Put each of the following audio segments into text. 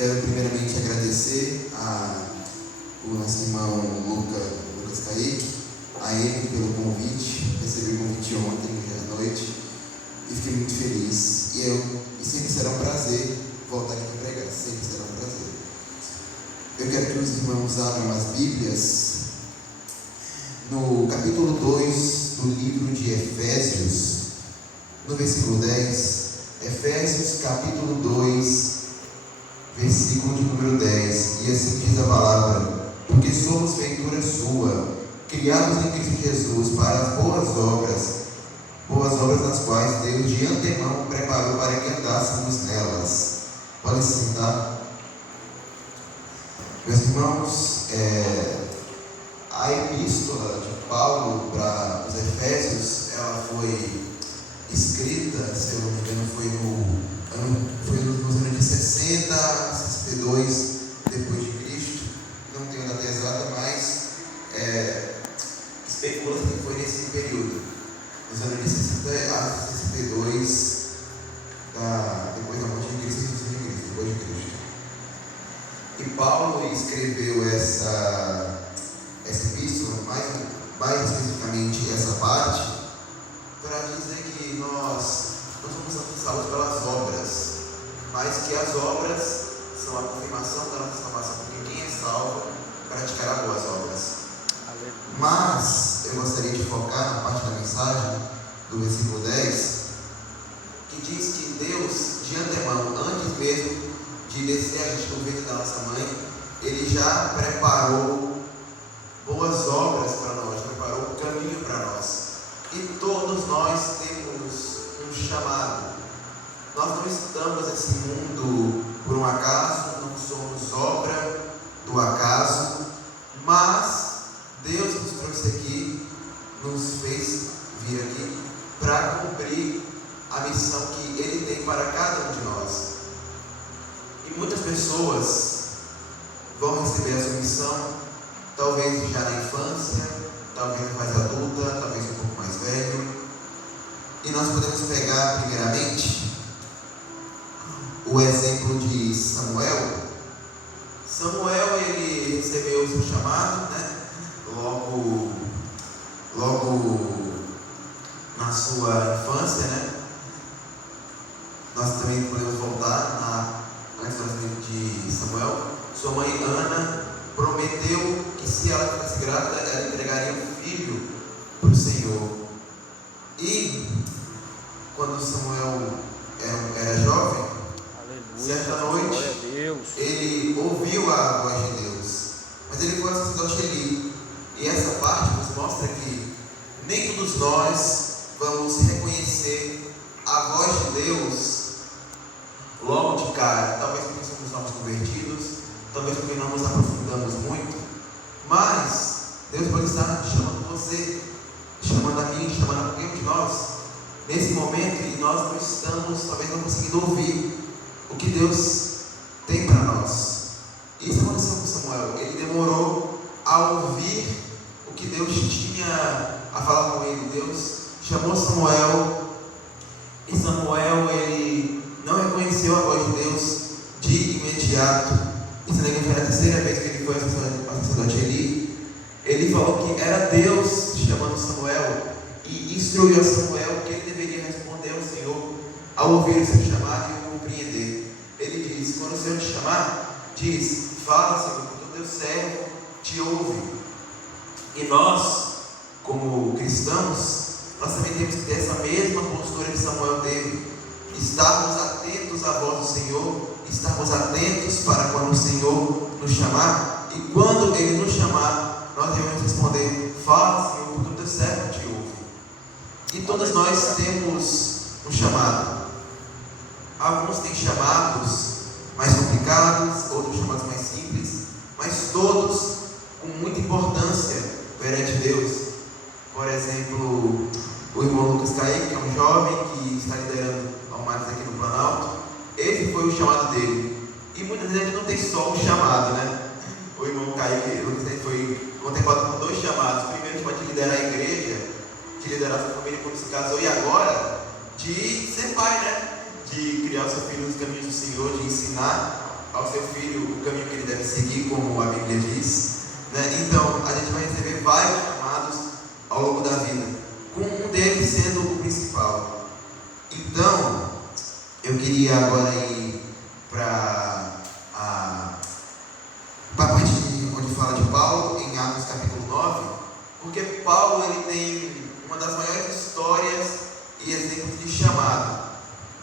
Quero primeiramente agradecer o nosso irmão Lucas Kaique, a ele pelo convite. Recebi o convite ontem à noite e fiquei muito feliz. E sempre será um prazer voltar aqui a pregar, sempre será um prazer. Eu quero que os irmãos abram as Bíblias no capítulo 2 do livro de Efésios, no versículo 10. Efésios capítulo 2, versículo de número 10, e assim diz a palavra: porque somos feitura sua, criados em Cristo Jesus para as boas obras nas quais Deus de antemão preparou para que andássemos nelas. Podem se sentar. Meus irmãos, a epístola de Paulo para os Efésios, ela foi escrita, se eu não me engano, foi nos anos de 60 a 62 depois de Cristo. Não tenho a data exata, mas especula-se que foi nesse período, nos anos de 60 a 62 depois da morte de Cristo, depois de Cristo. E Paulo escreveu essa epístola, mais especificamente essa parte, para dizer que nós somos alcançados pelas obras, mas que as obras são a confirmação da nossa salvação, porque quem é salvo praticará boas obras. Mas eu gostaria de focar na parte da mensagem do versículo 10, que diz que Deus, de antemão, antes mesmo de descer a gente do ventre da nossa mãe, Ele já preparou boas obras para nós, preparou o caminho para nós. E todos nós temos um chamado. Nós não estamos nesse mundo por um acaso, não somos obra do acaso, mas Deus nos trouxe aqui, nos fez vir aqui para cumprir a missão que Ele tem para cada um de nós. E muitas pessoas vão receber a sua missão, talvez já na infância, talvez mais adulta, talvez um pouco mais velho. E nós podemos pegar primeiramente o exemplo de Samuel. Samuel, ele recebeu o seu chamado, logo na sua infância, Nós também podemos voltar na história de Samuel. Sua mãe Ana prometeu que se ela ficasse grávida, ela entregaria um filho para o Senhor. E quando Samuel era jovem, certa noite, ele ouviu a voz de Deus, mas ele foi ao sacerdote Eli. E essa parte nos mostra que nem todos nós vamos reconhecer a voz de Deus logo de cara, talvez porque somos novos convertidos, talvez porque não nos aprofundamos muito, mas Deus pode estar chamando você, chamando a mim, chamando a qualquer um de nós, nesse momento, e nós não estamos, talvez não conseguindo ouvir o que Deus tem para nós. Isso aconteceu com Samuel. Ele demorou a ouvir o que Deus tinha a falar com ele. Deus chamou Samuel, e Samuel, ele não reconheceu a voz de Deus de imediato. Isso foi a terceira vez que ele foi ao sacerdote Eli. Ele falou que era Deus chamando Samuel e instruiu a Samuel que ele deveria responder ao Senhor ao ouvir o seu chamado e o compreender. Ele disse: quando o Senhor te chamar, diz: fala, Senhor, porque o teu servo te ouve. E nós, como cristãos, nós também temos que ter essa mesma postura que Samuel teve, estarmos atentos à voz do Senhor, estarmos atentos para quando o Senhor nos chamar, e quando Ele nos chamar, nós devemos responder: fala, Senhor, porque o teu servo te ouve. E todos nós temos um chamado. Alguns têm chamados mais complicados, outros chamados mais simples, mas todos com muita importância perante Deus. Por exemplo, o irmão Lucas Kaique, que é um jovem que está liderando Almares aqui no Planalto, esse foi o chamado dele. E muitas vezes não tem só um chamado, O irmão Kaique, Lucas Kaique, foi contemplado por 2 chamados. Primeiro, pode liderar a igreja, de liderar sua família quando se casou, e agora de ser pai, de criar o seu filho nos caminhos do Senhor, de ensinar. ao seu filho o caminho que ele deve seguir, como a Bíblia diz, né? Então, a gente vai receber vários chamados ao longo da vida, com um deles sendo o principal. Então, eu queria agora ir para a parte onde fala de Paulo, em Atos capítulo 9, porque Paulo ele tem uma das maiores histórias e exemplos de chamado.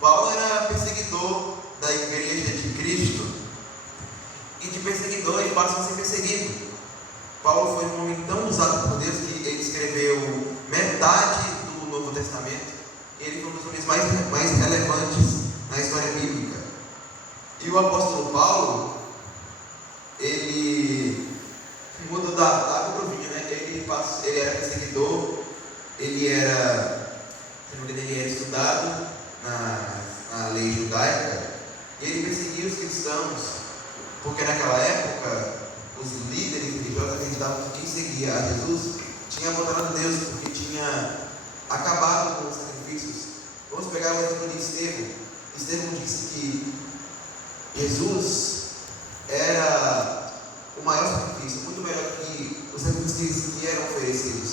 Paulo era perseguidor da igreja de Cristo, e de perseguidor ele passou a ser perseguido. Paulo foi um homem tão usado por Deus que ele escreveu metade do Novo Testamento. Ele foi um dos homens mais relevantes na história bíblica. E o apóstolo Paulo, ele mudou da água para o vinho, né? Ele era perseguidor, ele era estudado na lei judaica, e ele perseguia os cristãos, porque naquela época os líderes religiosos acreditavam que quem seguia a Jesus tinha abandonado Deus, porque tinha acabado com os sacrifícios. Vamos pegar o exemplo de Estevão. Estevão disse que Jesus era o maior sacrifício, muito melhor que os sacrifícios que eram oferecidos.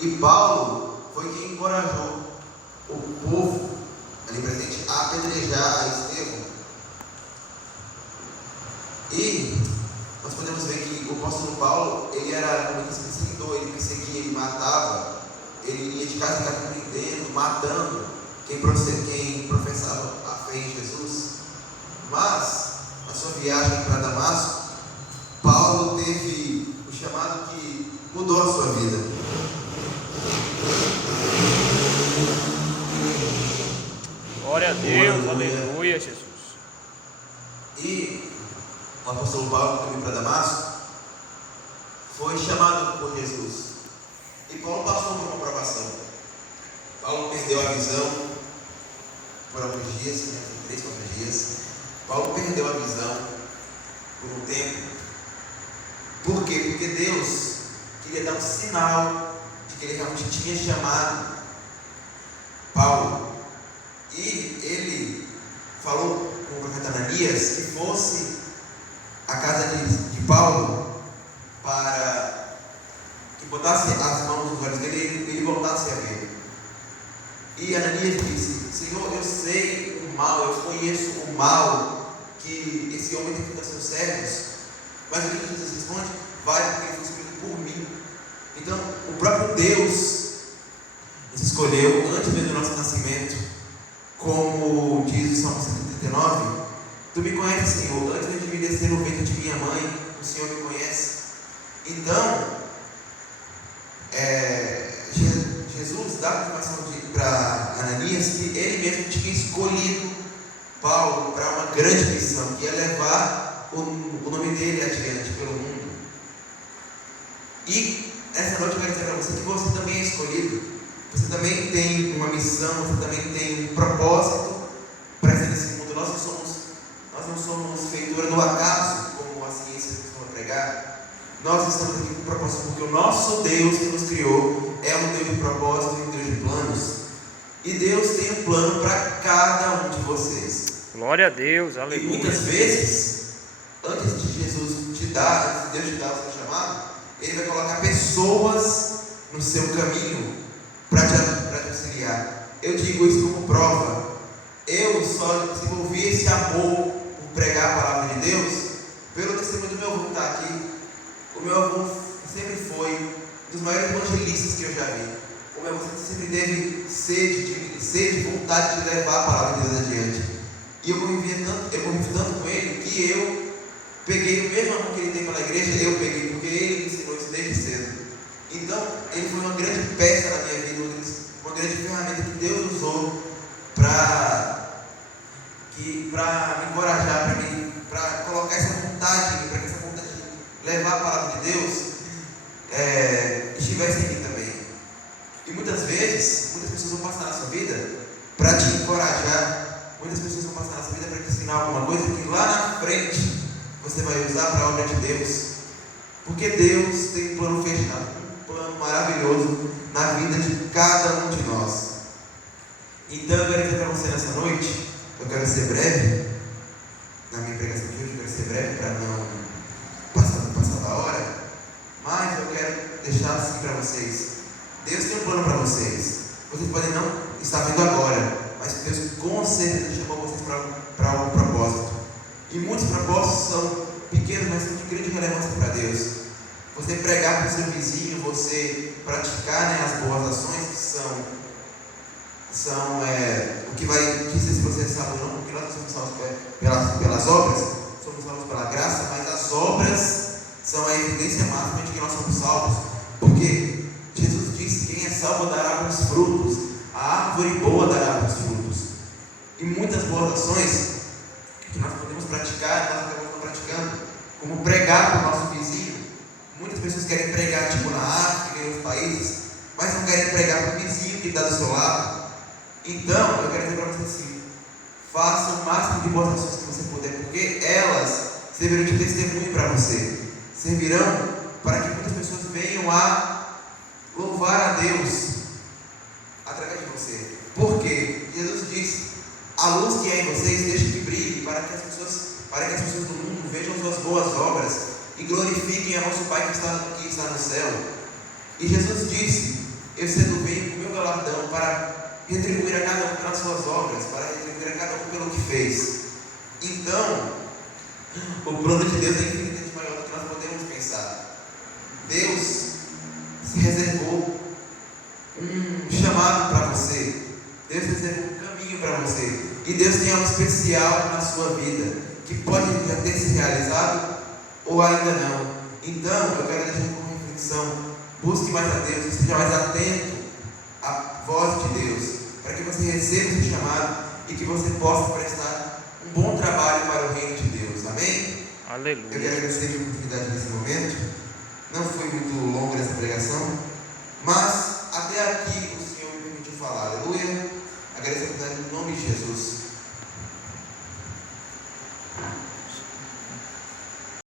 E Paulo foi quem encorajou o povo ali presente a apedrejar a Estevão. E nós podemos ver que o apóstolo Paulo, ele era um perseguidor, ele perseguia, ele matava, ele ia de casa em casa prendendo, matando quem professava a fé em Jesus. Mas, na sua viagem para Damasco, Paulo teve o chamado que mudou a sua vida. Glória a Deus, aleluia, Jesus. E o apóstolo Paulo, que veio para Damasco, foi chamado por Jesus. E Paulo passou por uma provação. Paulo perdeu a visão por alguns dias, 3, 4 dias. Paulo perdeu a visão por um tempo. Por quê? Porque Deus queria dar um sinal de que ele realmente tinha chamado Paulo. E ele falou com o profeta Ananias que fosse à casa de Paulo para que botasse as mãos nos olhos dele e ele voltasse a ver. E Ananias disse: Senhor, eu sei o mal, eu conheço o mal que esse homem tem feito aos seus servos. Mas o que Jesus responde? Vai, porque ele foi escolhido por mim. Então, o próprio Deus nos escolheu antes mesmo do nosso nascimento, como diz o Salmo 139. Tu me conheces, Senhor, antes de me descer no ventre de minha mãe, o Senhor me conhece. Então, Jesus dá a informação para Ananias que ele mesmo tinha escolhido Paulo para uma grande missão, que ia levar o nome dele adiante pelo mundo. E essa noite eu quero dizer para você que você também é escolhido. Você também tem uma missão, você também tem um propósito para ser nesse mundo. Nós não somos feitura do acaso, como a ciência costuma pregar. Nós estamos aqui com um propósito, porque o nosso Deus que nos criou é um Deus de propósito e um Deus de planos. E Deus tem um plano para cada um de vocês. Glória a Deus, aleluia. E muitas vezes, antes de Deus te dar o seu chamado, Ele vai colocar pessoas no seu caminho para te auxiliar. Eu digo isso como prova. Eu só desenvolvi esse amor por pregar a palavra de Deus pelo testemunho do meu avô que está aqui. O meu avô sempre foi um dos maiores evangelistas que eu já vi. O meu avô sempre teve sede, vontade de levar a palavra de Deus adiante. E eu convivi tanto com ele que eu peguei o mesmo amor que ele tem pela igreja, eu peguei, porque ele me ensinou isso desde cedo. Então, ele foi uma grande peça na minha vida, uma grande ferramenta que Deus usou para me encorajar, para colocar essa vontade em mim, para que essa vontade de levar a palavra de Deus estivesse em mim também. E muitas vezes, muitas pessoas vão passar na sua vida para te encorajar, muitas pessoas vão passar na sua vida para te ensinar alguma coisa que lá na frente você vai usar para a obra de Deus. Porque Deus tem um plano fechado, um plano maravilhoso na vida de cada um de nós. Então eu quero dizer para você nessa noite, eu quero ser breve na minha pregação de hoje. ser breve para não passar da hora, mas eu quero deixar assim para vocês. Deus tem um plano para vocês. Vocês podem não estar vendo agora, mas Deus com certeza chamou vocês para um propósito. E muitos propósitos são pequenos, mas são de grande relevância para Deus. Você pregar para o seu vizinho, você praticar, né, as boas ações que são o que vai dizer se você é salvo ou não, porque nós não somos salvos pelas obras, somos salvos pela graça, mas as obras são a evidência máxima de que nós somos salvos. Porque Jesus disse: quem é salvo dará bons frutos, a árvore boa dará bons frutos. E muitas boas ações que nós podemos praticar, nós acabamos não praticando, como pregar para o nosso vizinho. Muitas pessoas querem pregar tipo na África e em outros países, mas não querem pregar para o vizinho que está do seu lado. Então, eu quero dizer para você assim: faça o máximo de boas ações que você puder, porque elas servirão de testemunho para você, servirão para que muitas pessoas venham a louvar a Deus através de você. Porque Jesus disse: a luz que é em vocês deixa que brilhe, para que as pessoas do mundo vejam suas boas obras e glorifiquem a nosso Pai que está no céu. E Jesus disse: eu cedo venho com o meu galardão para retribuir a cada um pelas suas obras, para retribuir a cada um pelo que fez. Então, o plano de Deus é infinitamente maior do que nós podemos pensar. Deus se reservou um chamado para você. Deus reservou um caminho para você. E Deus tem algo especial na sua vida, que pode já ter se realizado ou ainda não. Então, eu quero deixar como reflexão: busque mais a Deus, esteja mais atento à voz de Deus, para que você receba esse chamado e que você possa prestar um bom trabalho para o reino de Deus. Amém? Aleluia. Eu quero agradecer a oportunidade nesse momento.